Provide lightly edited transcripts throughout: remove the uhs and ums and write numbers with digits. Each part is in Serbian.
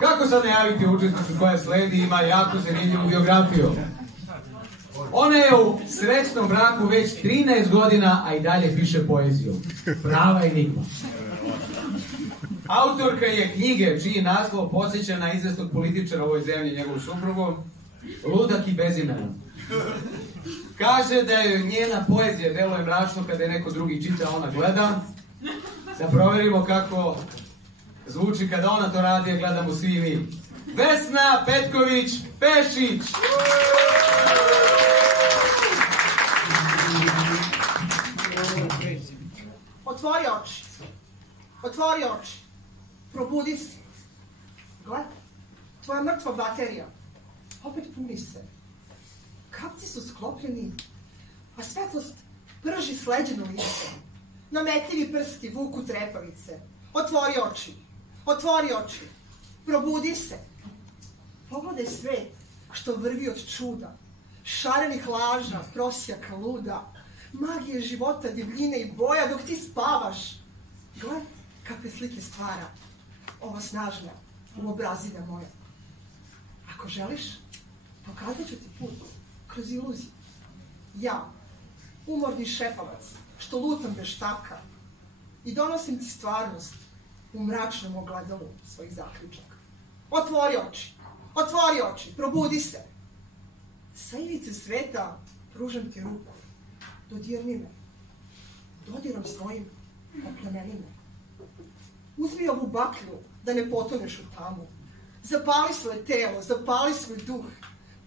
Kako sad najaviti učesnicu koja sledi, ima jako zanimljivu biografiju. Ona je u srećnom braku već 13 godina, a i dalje piše poeziju. Prava enigma. Autorka je knjige čiji naslov podsjeća na izvesnog političara u ovoj zemlji, njegovu suprugu, Ludak i bezimeran. Kaže da je njena poezija deluje mračno kada je neko drugi čita, ona gleda. Da proverimo kako zvuči kada ona to radi, a gledamo svi mi. Vesna Petković-Pešić! Otvori oči. Otvori oči. Probudi se. Gledaj, tvoja mrtva baterija. Opet puni se. Kapci su sklopljeni, a svetlost prži sleđeno lice. Nametljivi prsti vuku trepavice. Otvori oči. Otvori oči. Probudi se. Pogledaj svet što vrvi od čuda. Šarenih laža, prosjaka luda. Magije života, divljine i boja dok ti spavaš. Gledaj kakve slike stvara ova snažna uobrazina moja. Ako želiš, pokazat ću ti put kroz iluziju. Ja, umorni šepavac, što lutam bez štaka i donosim ti stvarnost u mračnom ogledalu svojih zaključaka. Otvori oči, otvori oči, probudi se. Sa ivice sveta pružam ti ruku. Dodirni me. Dodirom svojim oplemeni me. Uzmi ovu baklju da ne potoneš u tamu. Zapali svoje telo, zapali svoj duh.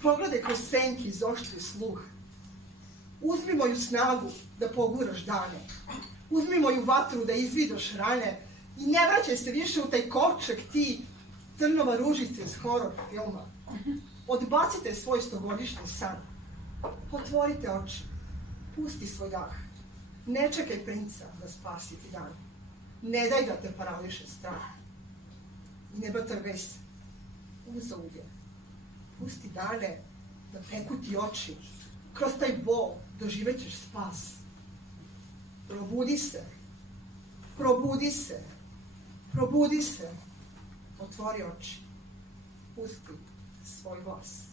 Pogledaj kroz senki iz oštri sluh. Uzmi moju snagu da poguraš dane. Uzmi moju vatru da izvidaš rane i ne vraćaj se više u taj kovčeg ti trnova ružice iz horor filma. Odbacite svoj stogodišnji san. Otvorite oči. Pusti svoj dah. Ne čekaj princa da spasi ti dan. Ne daj da te parališe strah. I ne batrgaj se. Uzalud. Pusti dane da peku ti oči. Kroz taj bol doživećeš spas. Probudi se. Probudi se. Probudi se. Otvori oči. Pusti svoj glas.